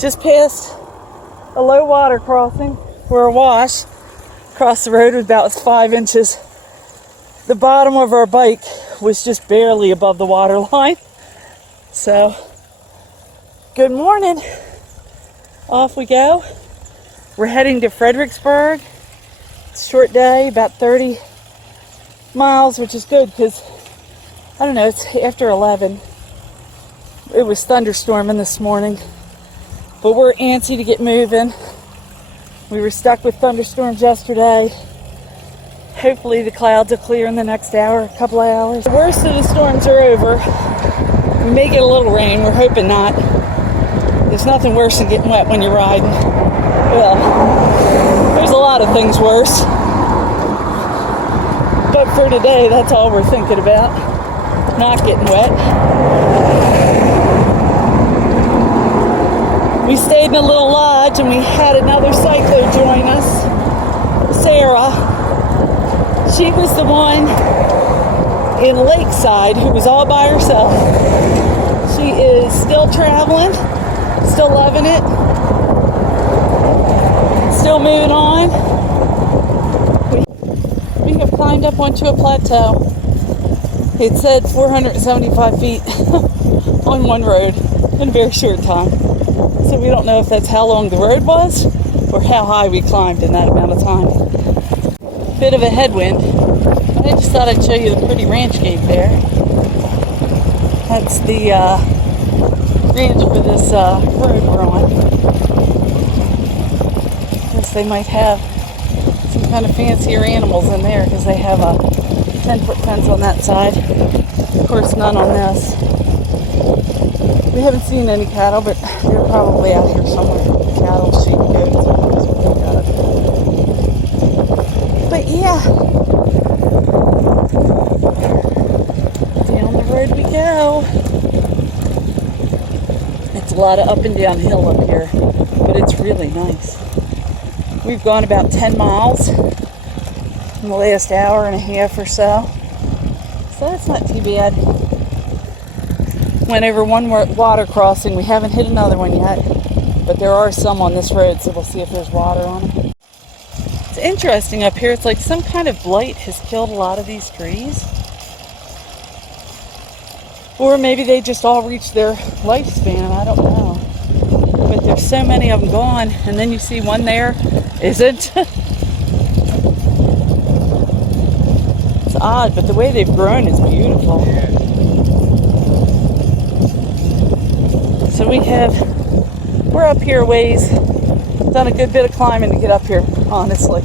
Just passed a low water crossing. We're awash. Across the road was about 5 inches. The bottom of our bike was just barely above the water line. So, good morning. Off we go. We're heading to Fredericksburg. It's a short day, about 30 miles, which is good because, I don't know, it's after 11. It was thunderstorming this morning. But we're antsy to get moving. We were stuck with thunderstorms yesterday. Hopefully the clouds will clear in the next hour, a couple of hours. The worst of the storms are over. We may get a little rain, we're hoping not. There's nothing worse than getting wet when you're riding. Well, there's a lot of things worse. But for today, that's all we're thinking about. Not getting wet. We stayed in a little lodge and we had another cycler join us, Sarah. She was the one in Lakeside who was all by herself. She is still traveling, still loving it, still moving on. We have climbed up onto a plateau. It said 475 feet on one road in a very short time. So we don't know if that's how long the road was or how high we climbed in that amount of time. Bit of a headwind. I just thought I'd show you the pretty ranch gate there. That's the ranch for this road we're on. Guess they might have some kind of fancier animals in there because they have a 10-foot fence on that side. Of course, none on this. We haven't seen any cattle, but they're probably out here somewhere. Cattle, sheep, goats, but yeah, down the road we go. It's a lot of up and down hill up here, but it's really nice. We've gone about 10 miles in the last hour and a half or so, so that's not too bad. Went over one water crossing. We haven't hit another one yet, but there are some on this road, so we'll see if there's water on it. It's interesting up here. It's like some kind of blight has killed a lot of these trees. Or maybe they just all reached their lifespan. I don't know. But there's so many of them gone, and then you see one there isn't. It's odd, but the way they've grown is beautiful. So we're up here a ways. Done a good bit of climbing to get up here, honestly.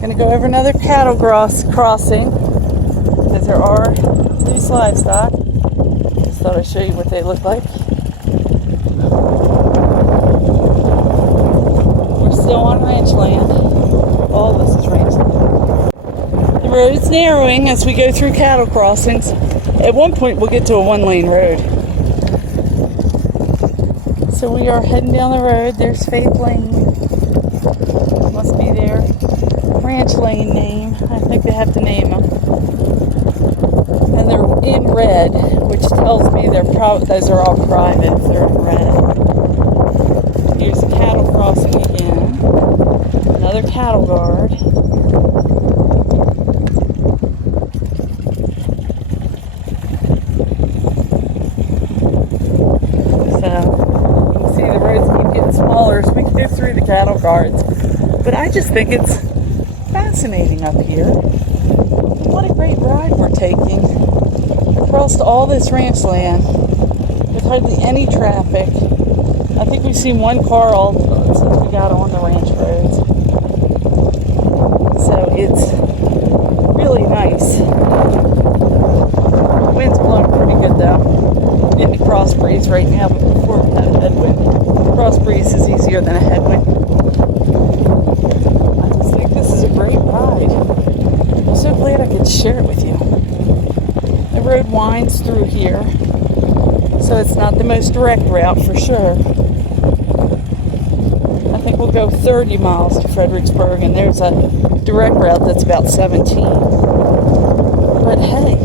Gonna go over another cattle crossing because there are loose livestock. Just thought I'd show you what they look like. We're still on ranch land. All this is ranch land. The road's narrowing as we go through cattle crossings. At one point we'll get to a one-lane road. So we are heading down the road. There's Faith Lane. Must be their ranch lane name. I think they have to name them. And they're in red, which tells me those are all private. They're in red. Here's a cattle crossing again. Another cattle guard. Smaller as we can go through the cattle guards. But I just think it's fascinating up here. What a great ride we're taking across all this ranch land with hardly any traffic. I think we've seen one car all since we got on the ranch roads. So it's really nice. The wind's blowing pretty good though. Getting a cross breeze right now, but before we had a headwind. Cross breeze is easier than a headwind. I just think this is a great ride. I'm so glad I could share it with you. The road winds through here, so it's not the most direct route for sure. I think we'll go 30 miles to Fredericksburg, and there's a direct route that's about 17. But hey,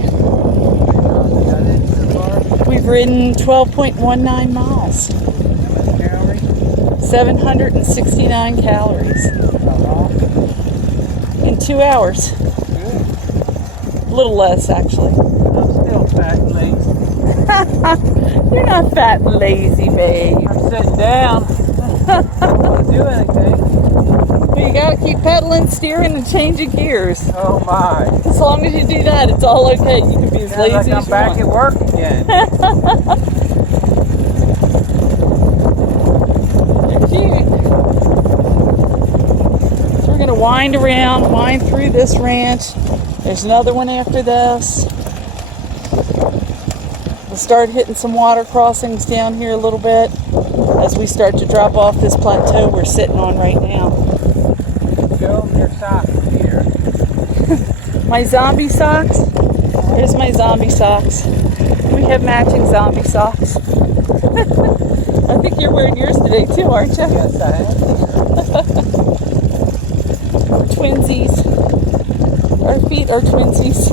we've ridden 12.19 miles. How many calories? 769 calories. In 2 hours. Good. A little less, actually. I'm still fat and lazy. You're not fat and lazy, babe. I'm sitting down. I don't want to do anything. But you gotta keep pedaling, steering, and changing gears. Oh my. As long as you do that, it's all okay. You can be as Sounds lazy like I'm as you back want. at work again. They're cute. So we're gonna wind around, wind through this ranch. There's another one after this. We'll start hitting some water crossings down here a little bit as we start to drop off this plateau we're sitting on right now. Show them your socks here. My zombie socks. Here's my zombie socks. We have matching zombie socks. I think you're wearing yours today too, aren't you? Yes, I am. We're twinsies. Our feet are twinsies.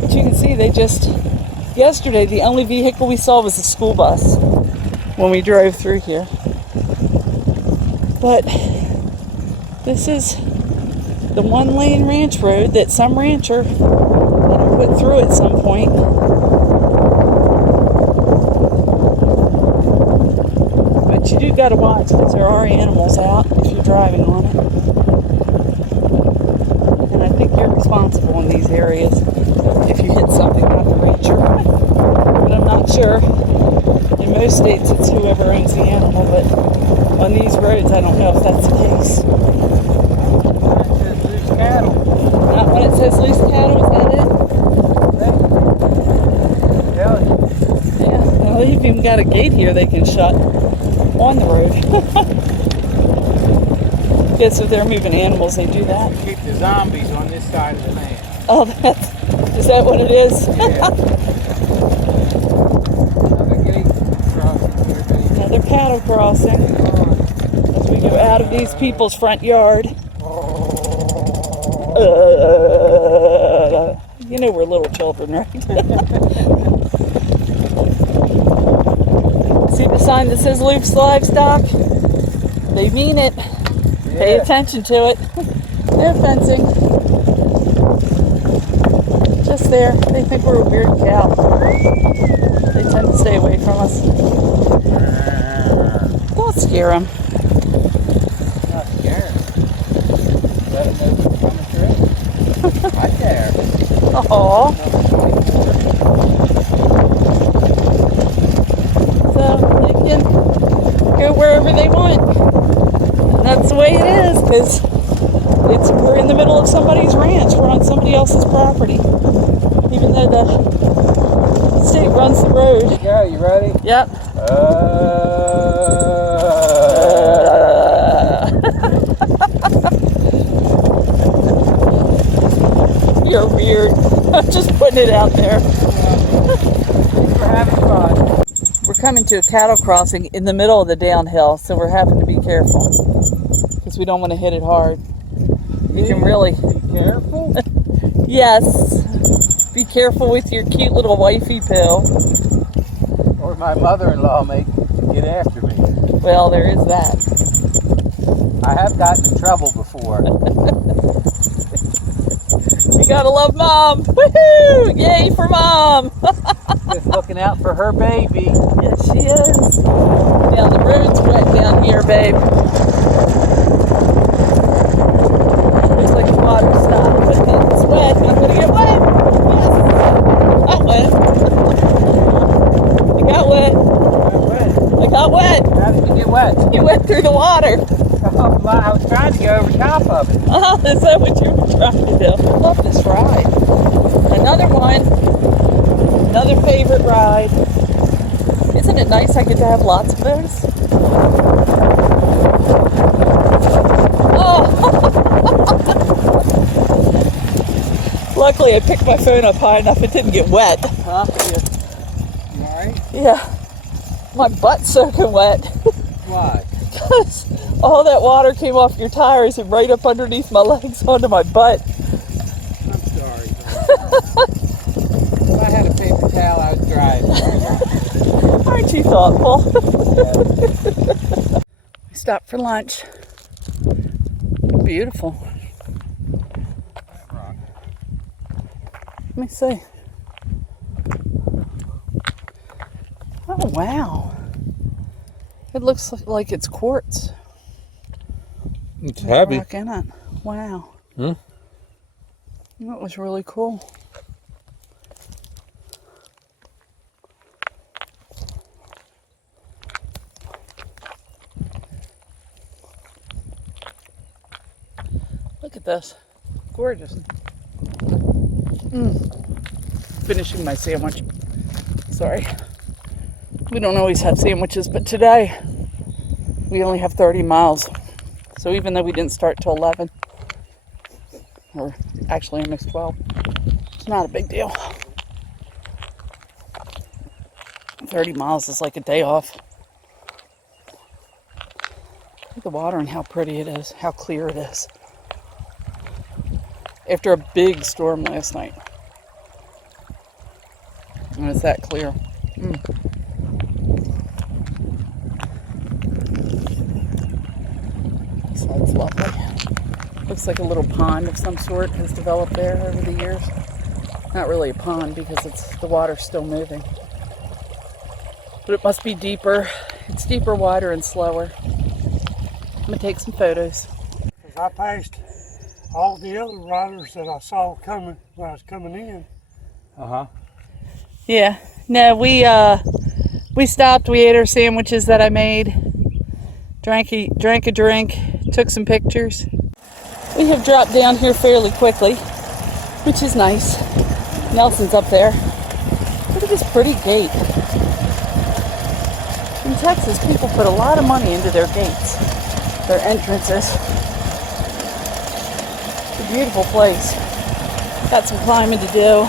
But you can see yesterday the only vehicle we saw was a school bus when we drove through here. But this is the one-lane ranch road that some rancher had to put through at some point. But you do got to watch because there are animals out if you're driving on it. And I think you're responsible in these areas if you hit something about the rancher. But I'm not sure. In most states it's whoever owns the animal, but on these roads I don't know if that's the case. Cattle. Not when it says loose cattle, is that it? Yeah, well, they've even got a gate here they can shut on the road. Guess if they're moving animals, they do that. Keep the zombies on this side of the land. Oh, is that what it is? Yeah. Another gate crossing here, baby. Another cattle crossing as we go out of these people's front yard. You know we're little children, right? See the sign that says Luke's Livestock? They mean it. Pay attention to it. No fencing. Just there. They think we're a weird cow. They tend to stay away from us. Don't scare them. Not scared. Let them know what's coming through. Right there. Aww. So they can go wherever they want. And that's the way it is, because we're in the middle of somebody's ranch. We're on somebody else's property. Even though the state runs the road. Yeah, you ready? Yep. You're weird. I'm just putting it out there. We're having fun. We're coming to a cattle crossing in the middle of the downhill, so we're having to be careful because we don't want to hit it hard. You can really... Be careful? Yes. Be careful with your cute little wifey pill. Or my mother-in-law may get after me. Well, there is that. I have gotten in trouble before. You gotta love Mom. Woohoo! Yay for Mom! Just looking out for her baby. Yes, she is. Now the road's wet down here, babe. Looks like the water stopped, but it's wet. I'm gonna get wet. Yes. Got wet. I got wet. I got wet. How did you get wet? You went through the water. Oh, my, I was trying to go over top of it. Oh, is that what you were trying to do? I love this ride. Another one. Another favorite ride. Isn't it nice I get to have lots of those? Oh! Luckily I picked my phone up high enough it didn't get wet. Huh? You alright? Yeah. My butt's soaking wet. Why? Because all that water came off your tires and right up underneath my legs onto my butt. I'm sorry. If I had a paper towel, I would Aren't you thoughtful? Yeah. We stopped for lunch. Beautiful. Let me see. Oh, wow. It looks like it's quartz. It's heavy. Rock in it. Wow. Hmm? That was really cool. Look at this. Gorgeous. Finishing my sandwich. Sorry. We don't always have sandwiches, but today we only have 30 miles. So even though we didn't start till 11, or actually almost 12, it's not a big deal. 30 miles is like a day off. Look at the water and how pretty it is, how clear it is. After a big storm last night. And it's that clear. So it's lovely. Looks like a little pond of some sort has developed there over the years. Not really a pond because the water's still moving. But it must be deeper. It's deeper, wider, and slower. I'm going to take some photos. I passed all the other riders that I saw coming when I was coming in. Uh-huh. Yeah. No, we stopped. We ate our sandwiches that I made. Drank a drink. Took some pictures. We have dropped down here fairly quickly, which is nice. Nelson's up there. Look at this pretty gate. In Texas, people put a lot of money into their gates, their entrances. It's a beautiful place. Got some climbing to do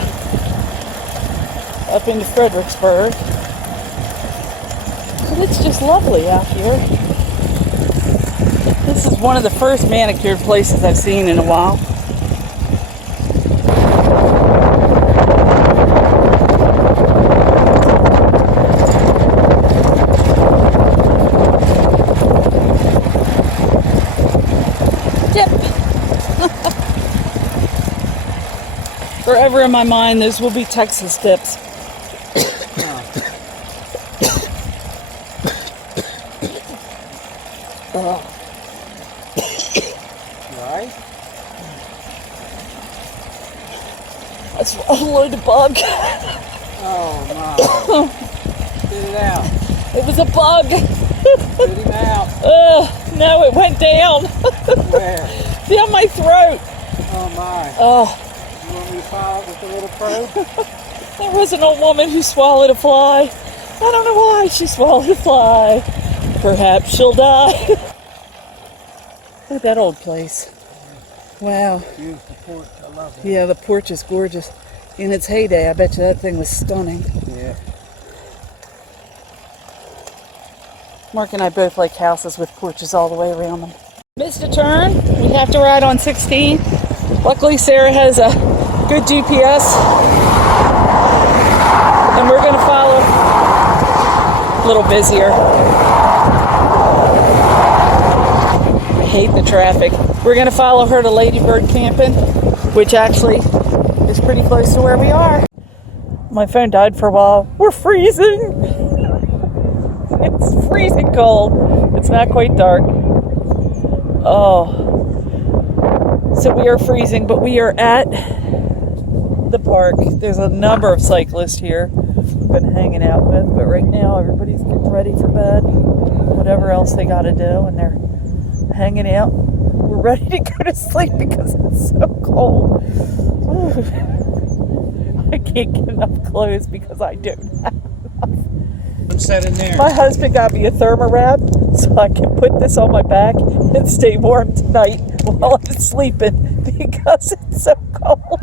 up into Fredericksburg. But it's just lovely out here. This is one of the first manicured places I've seen in a while. Forever in my mind, those will be Texas dips. Right? That's a load of bug. Oh my. Spit it out. It was a bug. Spit him out. No, it went down. Where? Down my throat. Oh my. Oh, You want me to file it with the little probe? there was an old woman who swallowed a fly. I don't know why she swallowed a fly. Perhaps she'll die. Look at that old place. Wow. Beautiful porch. I love it. Yeah, the porch is gorgeous. In its heyday, I bet you that thing was stunning. Yeah. Mark and I both like houses with porches all the way around them. Missed a turn. We have to ride on 16. Luckily, Sarah has a good GPS. And we're going to follow a little busier. I hate the traffic. We're going to follow her to Lady Bird Camping, which actually is pretty close to where we are. My phone died for a while. We're freezing. It's freezing cold. It's not quite dark. Oh. So we are freezing, but we are at the park. There's a number of cyclists here we've been hanging out with, but right now everybody's getting ready for bed, whatever else they got to do, and they're hanging out. We're ready to go to sleep because it's so cold. I can't get enough clothes because I don't have enough. Set in there. My husband got me a thermowrap so I can put this on my back and stay warm tonight while I'm sleeping because it's so cold.